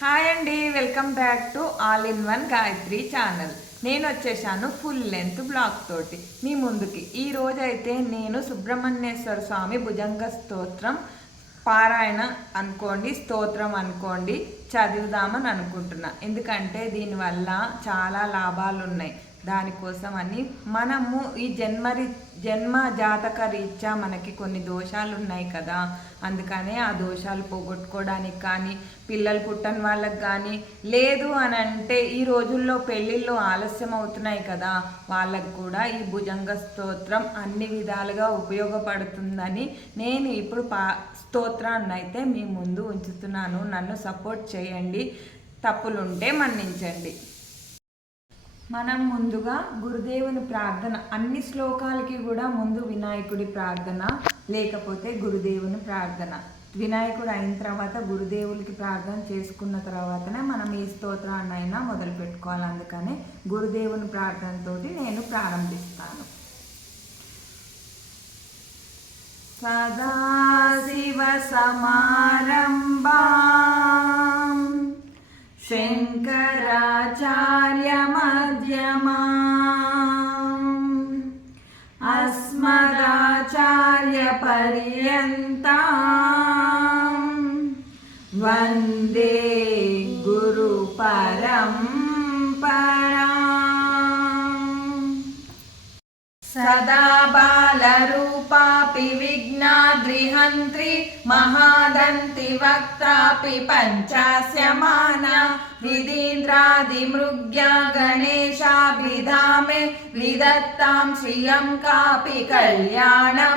Hi అండి welcome back to all in one Gayatri channel నేను వచ్చేసాను ఫుల్ లెంత్ బ్లాక్ తోటి. మీ ముందుకి. ఈ రోజైతే నేను సుబ్రహ్మణ్యేశ్వర స్వామి భుజంగ స్తోత్రం పారాయణ అనుకోండి స్తోత్రం అనుకోండి చదువుదామని అనుకుంటున్నా. ఎందుకంటే దీనివల్ల చాలా లాభాలు ఉన్నాయి దానికోసం అని. మనము ఈ జన్మరి జన్మ జాతక రీత్యా మనకి కొన్ని దోషాలు ఉన్నాయి కదా. అందుకనే ఆ దోషాలు పోగొట్టుకోవడానికి కానీ పిల్లలు పుట్టని వాళ్ళకి కానీ లేదు అని అంటే ఈ రోజుల్లో పెళ్ళిళ్ళు ఆలస్యం అవుతున్నాయి కదా. వాళ్ళకు కూడా ఈ భుజంగ స్తోత్రం అన్ని విధాలుగా ఉపయోగపడుతుందని నేను ఇప్పుడు పా స్తోత్రాన్ని అయితే మీ ముందు ఉంచుతున్నాను. నన్ను సపోర్ట్ చేయండి. తప్పులుంటే మన్నించండి. మనం ముందుగా గురుదేవుని ప్రార్థన. అన్ని శ్లోకాలకి కూడా ముందు వినాయకుడి ప్రార్థన లేకపోతే గురుదేవుని ప్రార్థన. వినాయకుడు అయిన తర్వాత గురుదేవులకి ప్రార్థన చేసుకున్న తర్వాతనే మనం ఈ స్తోత్రాన్ని అయినా మొదలు పెట్టుకోవాలి. అందుకనే గురుదేవుని ప్రార్థనతోటి నేను ప్రారంభిస్తాను. సదాశివ సమారంభా शङ्कराचार्य मध्यमा अस्मदाचार्यपर्यन्ता वन्दे गुरुपरम्परा सदा विघ्नाद्रिहन्त्रि महादन्ति वक्त्रापि पञ्चास्यमाना। विदीन्द्रादिमृग्या गणेशाभिधामे विदत्तां श्रियं कापि कल्याणमूर्तिः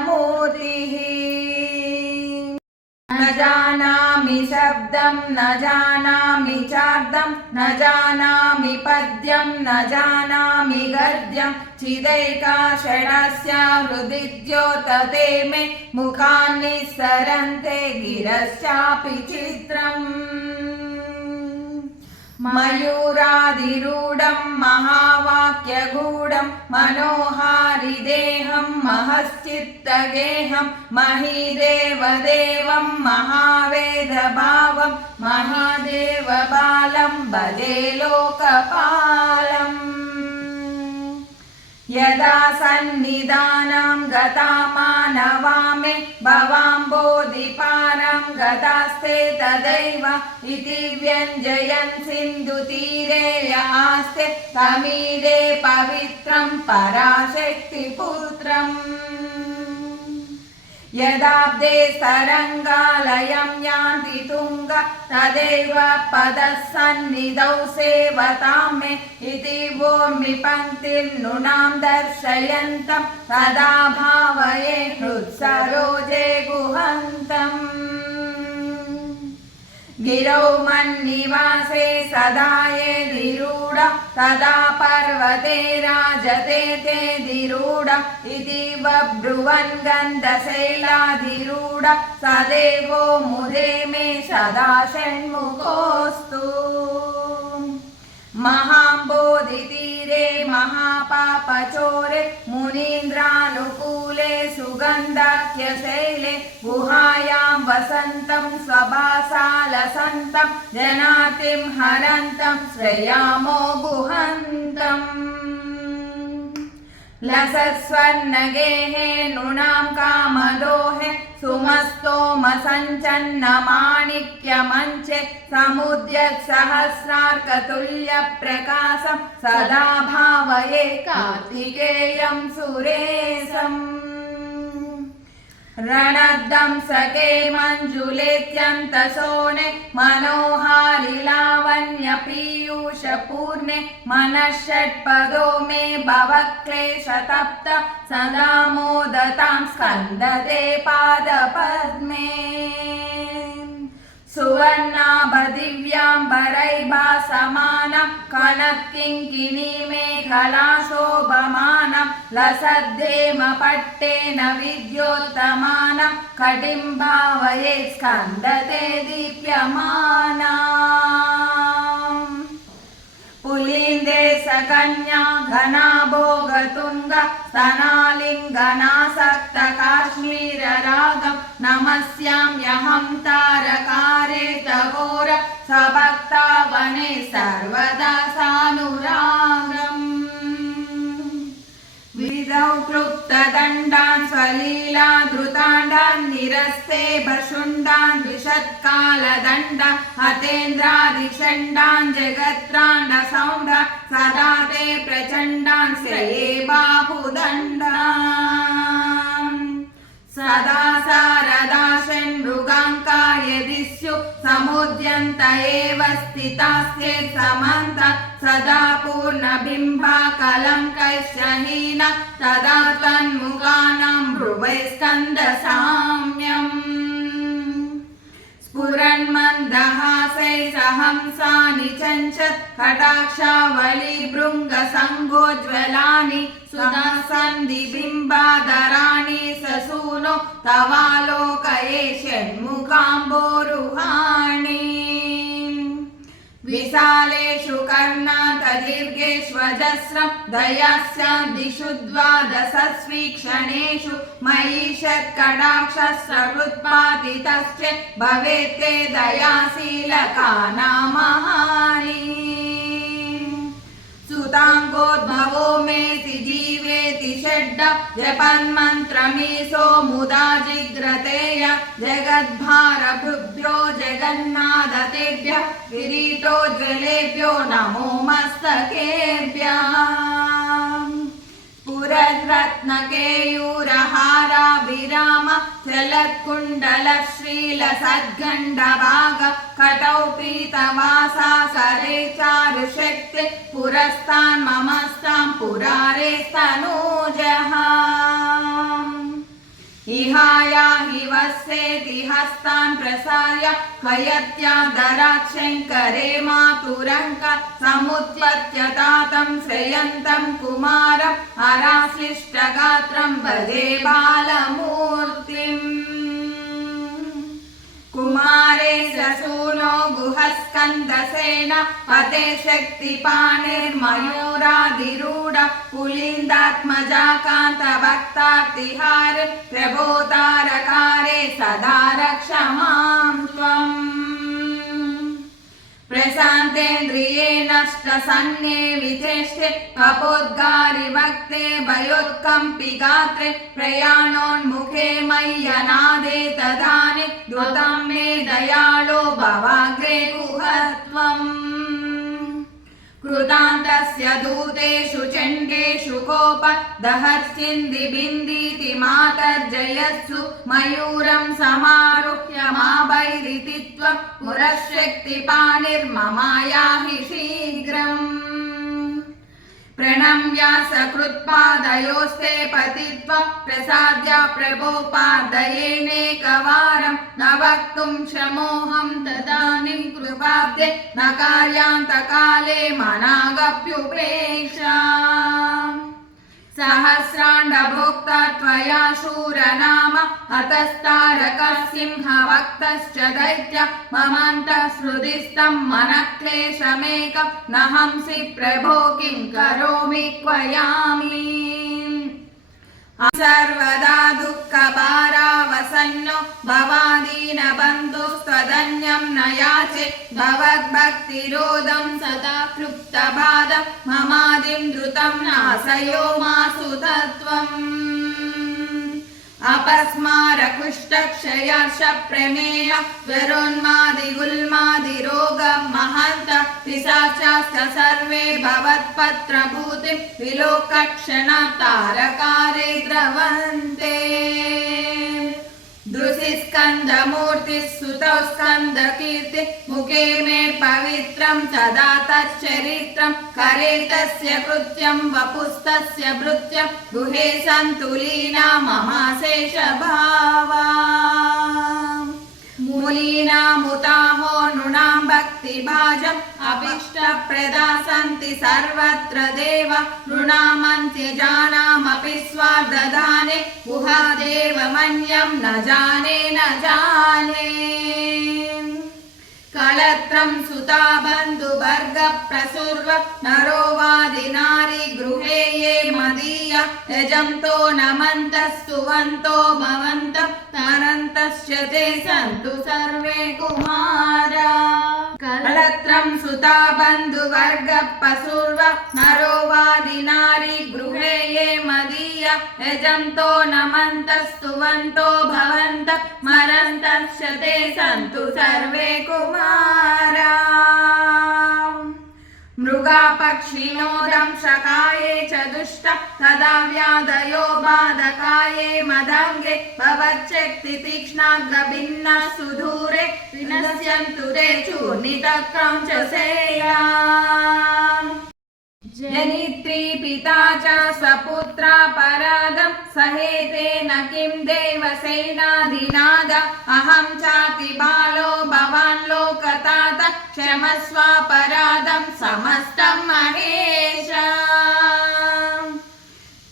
जानामि शब्दं, न जानामि चार्दं, न जानामि पद्यं, न जानामि गद्यं। चिदैकाषडस्य हृदि द्योतते मे मुखान्नि सरन्ते गिरश्चापि चित्रम्। मयूरादिरूढं महावाक्यगूढं मनोहारिदेहं महश्चित्तगेहं महीदेवदेवं महावेदभावं महादेवबालं भजे लोकपालम् यदा सन्निधानं गता मानवामे भवाम्बोधिपारं गतास्ते तदैव इति व्यञ्जयन् सिन्धुतीरे य आस्ते तमीरे पवित्रं पराशक्तिपुत्रम् यदाब्दे तरङ्गालयं यान्ति तुङ्ग तदेव पदः सन्निधौ सेवतां मे इति वोर्मि पङ्क्तिर्नृणां दर्शयन्तं तदा भावये हृत्सरोजे गुहन्तम् गिरौ मन्निवासे सदा ये धिरूढ तदा पर्वते राजते ते धिरूढ इति बभ्रुवन् गन्धशैलाधिरूढ स देवो मुदे मे सदा षण्मुखोऽस्तु महापापचोरे मुनीन्द्रानुकूले सुगन्धाख्यशैले गुहायां वसन्तं स्वभासालसन्तं जनातिं हरन्तं श्रयामो गुहन्तम् लसत्स्वर्णगेहे नृणां कामदोहे सुमस्तोमसञ्चन्नमाणिक्यमञ्चे समुद्यत्सहस्रार्कतुल्यप्रकाशं सदा भावये कार्तिकेयं सुरेशम् रणदंसके मञ्जुलेत्यन्तसोने मनोहारि लावण्यपीयूषपूर्णे मनः षट्पदो मे भवक्लेशतप्त सदा मोदतां स्कन्दते पादपद्मे सुवर्णाभदिव्याम्बरैभासमानं कणक्किङ्किणी मे कलाशोपमानं लसद्धेमपट्टेन विद्योत्तमानं कडिम्बावये स्कन्दते दीप्यमाना। पुलीन्दे सकन्या घना भोगतुङ्ग स्तनालिङ्गनासक्त काश्मीररागं नमस्याम्यहं तारकारे तवोर सभक्तावने सर्वदा सानुरागम् विधौ क्लुप्तदण्डान् स्वलीला धृताण्डान् निरस्ते भशुण्डान् द्विषत्कालदण्ड हतेन्द्रादिषण्डान् जगत्राण्डसौण्ड सदा ते प्रचण्डान् श्रये बाहुदण्डान् सदा सारदा षण्मृगाङ्का यदि स्युः समुद्यन्त एव स्थितास्येत् समन्त सदा पूर्णबिम्बा कलङ्कैश्चहीन तदा तन्मुखानां भ्रुवैस्कन्दसाम्यम् स्फुरन्मन्दहासै सहंसानि चञ्चत् कटाक्षावली भृङ्गसङ्गोज्ज्वलानि सुधा सन्धिबिम्बादराणि ससूनो तवालोकये षण्मुखाम्बोरुहाणि विशालेषु कर्णातदीर्घेष्वजस्रं दयास्यादिषु द्वादशस्वीक्षणेषु मयि षट्कटाक्षस्रहृत्पातितश्च भवेत् ते दयाशीलकानामहानि सुताङ्गोद्भवो मेति जीवेति षड्ड। जपन्मन्त्रमीशो मुदा जिग्रतेय। जगद्भारभृभ्यो जगन्नाथतेभ्यः। किरीटोज्ज्वलेभ्यो नमो मस्तकेभ्यः। पुरद्रत्नकेयूरहाराभिराम चलत्कुण्डलश्रीलसद्गण्डभाग कटौ पीतवासा करे चारुशक्ति पुरस्तान् ममस्तां पुरारेस्तनूजः इहाया हि वस्येति हस्तान् प्रसार्य कयत्या दराक्षङ्करे मातुरङ्क समुत्पत्यतातं श्रयन्तं कुमारम् हराश्लिष्टगात्रं भजे बालमूर्तिम् कुमारे ससूनो गुहस्कन्दसेन पते शक्तिपाणिर्मयूराधिरूढ पुलिन्दात्मजाकान्तभक्तार्तिहार प्रभोतारकारे सदा रक्ष मां त्वम् प्रशान्तेन्द्रियेणष्टसन्ने विचेष्टे कपोद्गारि भक्ते भयोत्कम्पि गात्रे प्रयाणोन्मुखे मय्यनादे तदानि द्रुतं मे दयाळो भवाग्रे गुहत्वम् कृतान्तस्य दूतेषु चण्डेषु कोप दहस्यन्ति बिन्दीति मातर्जयस्सु मयूरं समारुह्य माभैरिति त्वं पुरशक्तिपाणिर्ममायाहि शीघ्रम् प्रणम्य सकृत्पादयोस्ते पतित्वं प्रसाद्य प्रभो पादयेनेकवारं न वक्तुं क्षमोऽहं तदानीं कृपाब्दे न कार्यान्तकाले मनागप्युपेक्षा सहस्राण्डभोक्ता त्वया शूरनाम हतस्तारकसिंहभक्तश्च दैत्य ममान्तः हृदिस्थं मनक्लेशमेकं न हंसि प्रभो किं करोमि क्वयामि सर्वदा दुःखभारावसन्नो भवादीनबन्धुस्त्वदन्यं न याचे भवद्भक्तिरोधं सदा क्लुप्तबाधं ममादिं द्रुतं नाशयो मासु तत्त्वम् अपस्मारकुष्ठक्षयार्षप्रमेय ज्वरोन्मादिगुल्मादिरोगं महन्त पिशाचाश्च सर्वे भवत्पत्रभूतिं विलोकक्षणतारकारे द्रवन्ते दृशिस्कन्दमूर्तिः सुतौ स्कन्दकीर्ति मुखे मे पवित्रं सदा तच्चरित्रं करे तस्य कृत्यं वपुस्तस्य भृत्यं गुहे सन्तुलीना ममाशेषभावा मूलीनामुताहो नृणां भक्तिभाजम् अभीष्टप्रदा सन्ति सर्वत्र देव नृणामन्त्यजानामपि स्वार्ददाने गुहादेव मन्यं न जाने न जाने कलत्रं सुता बन्धुवर्ग प्रसुर्व नरो वादिनारि गृहे ये मदीय यजन्तो नमन्तः स्तुवन्तो भवन्तः तरन्तश्च ते सन्तु सर्वे कुमारा कलत्रं सुता बन्धुवर्ग पशुर्व नरो वादिनारि गृहे ये मदीय यजन्तो नमन्तः स्तुवन्तो भवन्तः स्मरन्तश्च ते सन्तु सर्वे कुमारा मृगापक्षिणो दंशकाये च दुष्ट तदा व्याधयो बाधकाये मदङ्गे भवच्चक्तितीक्ष्णाग्रभिन्न सुदूरे विनश्यन्तु ते चूर्णितक्रौञ्चसेयाम् जनित्री पिता च स्वपुत्रा परादं सहेतेन किं देवसेनाधिनाद अहं चाति बालो भवान् लोकतात क्षमस्व परादं समस्तं महेश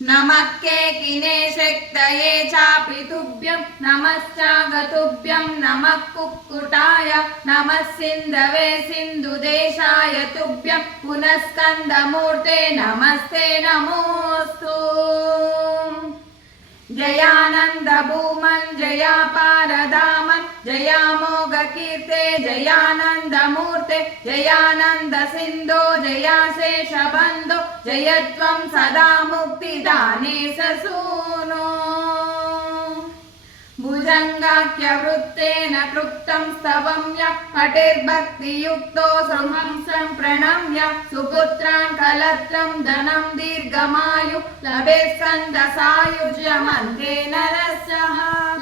नमः केकिने शक्तये चापि तुभ्यं नमश्चागतुभ्यं नमः कुक्कुटाय नमः सिन्धवे सिन्धुदेशाय तुभ्यं पुनः स्कन्दमूर्ते नमस्ते नमोऽस्तु जयानन्दभूमन् जयापारधामन् जयामोघकीर्ते जयानन्दमूर्ते जयानन्दसिन्धो जयाशेषबन्धो जयत्वं सदा मुक्तिदाने ससूनो भुजङ्गाख्यवृत्तेन कृप्तं स्तवं य पटेर्भक्तियुक्तो संहंसं प्रणम्य सुपुत्रान् कलत्रं धनं दीर्घमायु लभे स्कन्दसायुज्यमन्ते नरसः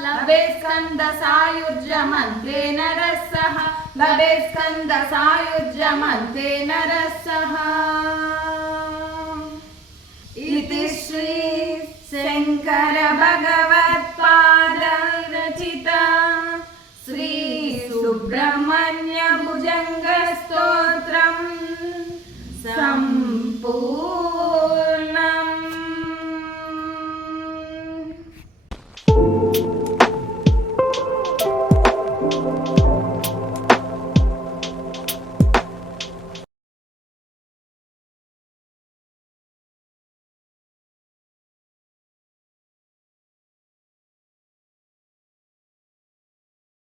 लभे स्कन्दसायुज्यमन्ते नरसः लभे स्कन्दसायुज्यमन्ते नरसः इति श्री ശങ്കര ഭഗവത്പാദ രചിത ശ്രീ സുബ്രഹ്മണ്യ ഭുജംഗ സ്തോത്രം സമ്പൂ